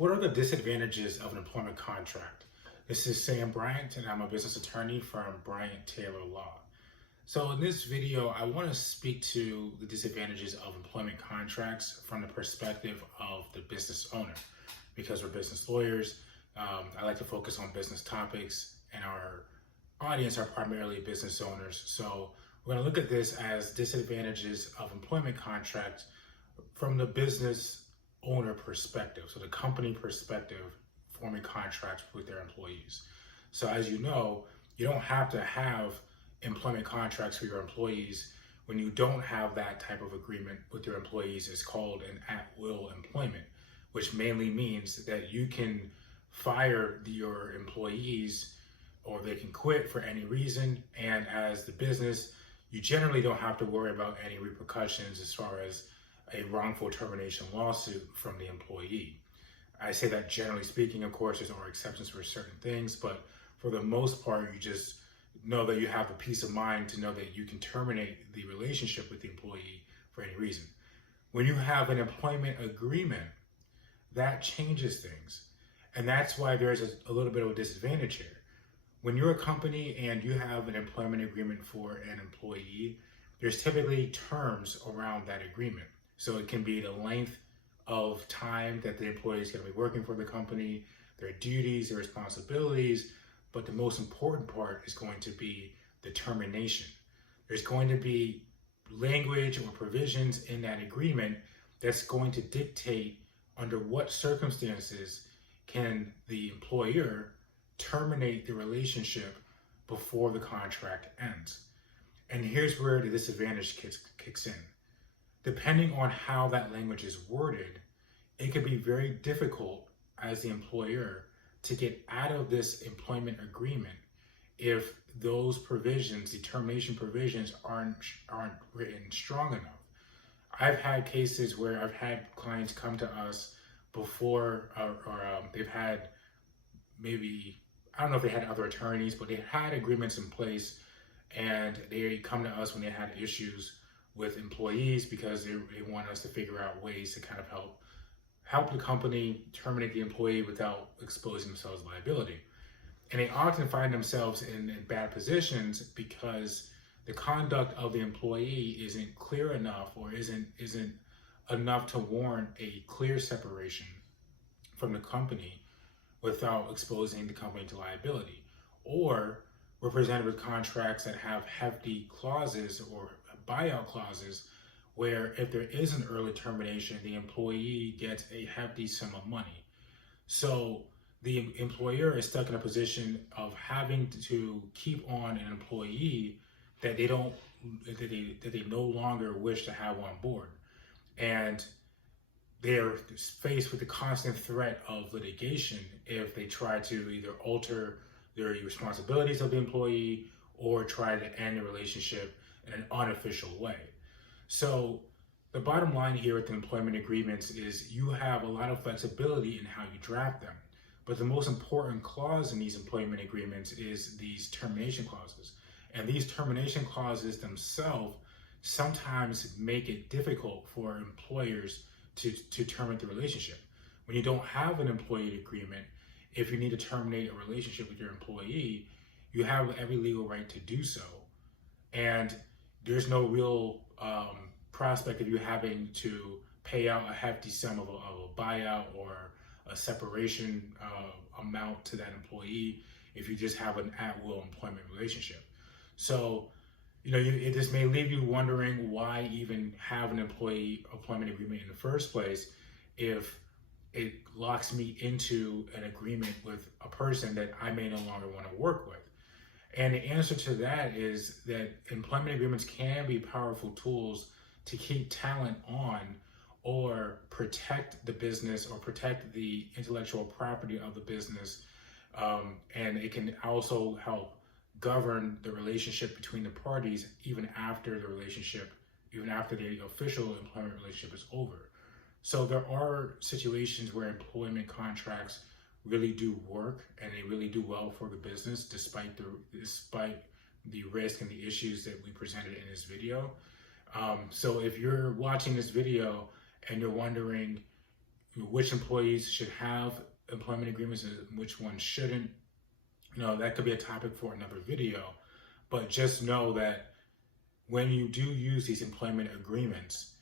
What are the disadvantages of an employment contract? This is Sam Bryant, and I'm a business attorney from Bryant Taylor Law. So in this video, I want to speak to the disadvantages of employment contracts from the perspective of the business owner. Because we're business lawyers, I like to focus on business topics, and our audience are primarily business owners. So we're going to look at this as disadvantages of employment contracts from the business owner perspective, so the company perspective, forming contracts with their employees. So as you know, you don't have to have employment contracts for your employees. When you don't have that type of agreement with your employees, it's called an at-will employment, which mainly means that you can fire your employees or they can quit for any reason. And as the business, you generally don't have to worry about any repercussions as far as a wrongful termination lawsuit from the employee. I say that generally speaking, of course, there's exceptions for certain things, but for the most part, you just know that you have the peace of mind to know that you can terminate the relationship with the employee for any reason. When you have an employment agreement, that changes things. And that's why there's a little bit of a disadvantage here. When you're a company and you have an employment agreement for an employee, there's typically terms around that agreement. So it can be the length of time that the employee is going to be working for the company, their duties, their responsibilities, but the most important part is going to be the termination. There's going to be language or provisions in that agreement that's going to dictate under what circumstances can the employer terminate the relationship before the contract ends. And here's where the disadvantage kicks in. Depending on how that language is worded, it could be very difficult as the employer to get out of this employment agreement if those provisions, the termination provisions, aren't written strong enough. I've had cases where I've had clients come to us before, they've had maybe, I don't know if they had other attorneys, but they had agreements in place, and they come to us when they had issues with employees because they want us to figure out ways to kind of help the company terminate the employee without exposing themselves to liability. And they often find themselves in bad positions because the conduct of the employee isn't clear enough or isn't enough to warrant a clear separation from the company without exposing the company to liability. Or we're presented with contracts that have hefty clauses or buyout clauses where if there is an early termination, the employee gets a hefty sum of money. So the employer is stuck in a position of having to keep on an employee that they no longer wish to have on board. And they're faced with the constant threat of litigation if they try to either alter the responsibilities of the employee or try to end the relationship in an unofficial way. So the bottom line here with the employment agreements is you have a lot of flexibility in how you draft them. But the most important clause in these employment agreements is these termination clauses. And these termination clauses themselves sometimes make it difficult for employers to terminate the relationship. When you don't have an employee agreement, if you need to terminate a relationship with your employee, you have every legal right to do so. And there's no real prospect of you having to pay out a hefty sum of a buyout or a separation amount to that employee if you just have an at-will employment relationship. So, it just may leave you wondering why even have an employee employment agreement in the first place if it locks me into an agreement with a person that I may no longer want to work with. And the answer to that is that employment agreements can be powerful tools to keep talent on or protect the business or protect the intellectual property of the business. And it can also help govern the relationship between the parties even after the official employment relationship is over. So there are situations where employment contracts really do work and they really do well for the business despite the risk and the issues that we presented in this video. So if you're watching this video and you're wondering, which employees should have employment agreements and which ones shouldn't. That could be a topic for another video, but just know that when you do use these employment agreements,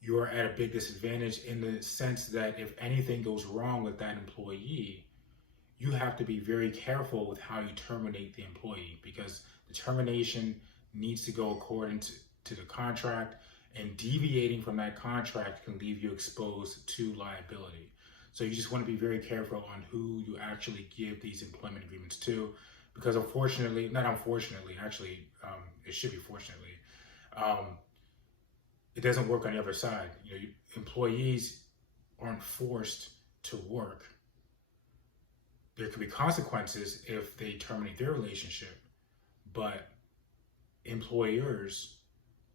you're at a big disadvantage in the sense that if anything goes wrong with that employee, you have to be very careful with how you terminate the employee, because the termination needs to go according to the contract, and deviating from that contract can leave you exposed to liability. So you just want to be very careful on who you actually give these employment agreements to, because unfortunately, not unfortunately, actually, it should be fortunately, it doesn't work on the other side. Employees aren't forced to work. There could be consequences if they terminate their relationship, but employers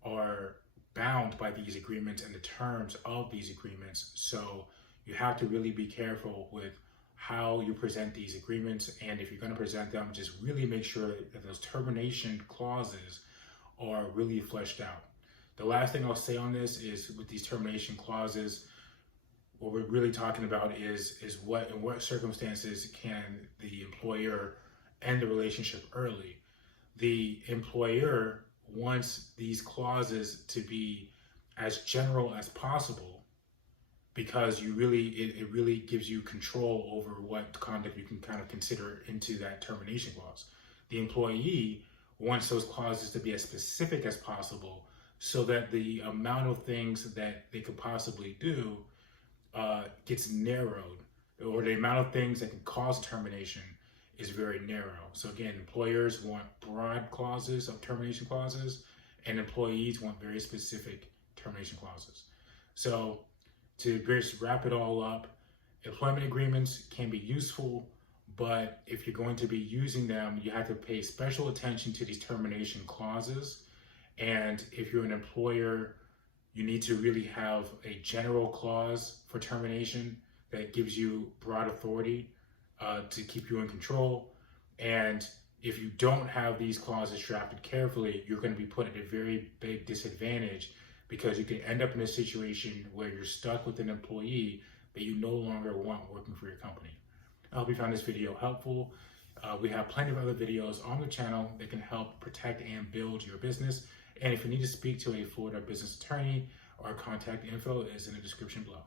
are bound by these agreements and the terms of these agreements. So you have to really be careful with how you present these agreements. And if you're going to present them, just really make sure that those termination clauses are really fleshed out. The last thing I'll say on this is, with these termination clauses, what we're really talking about is in what circumstances can the employer end the relationship early. The employer wants these clauses to be as general as possible, because it really gives you control over what conduct you can kind of consider into that termination clause. The employee wants those clauses to be as specific as possible, so that the amount of things that they could possibly do gets narrowed, or the amount of things that can cause termination is very narrow. So again, employers want broad clauses of termination clauses, and employees want very specific termination clauses. So to just wrap it all up, employment agreements can be useful, but if you're going to be using them, you have to pay special attention to these termination clauses. And if you're an employer, you need to really have a general clause for termination that gives you broad authority to keep you in control. And if you don't have these clauses drafted carefully, you're going to be put at a very big disadvantage, because you can end up in a situation where you're stuck with an employee that you no longer want working for your company. I hope you found this video helpful. We have plenty of other videos on the channel that can help protect and build your business. And if you need to speak to a Florida business attorney, our contact info is in the description below.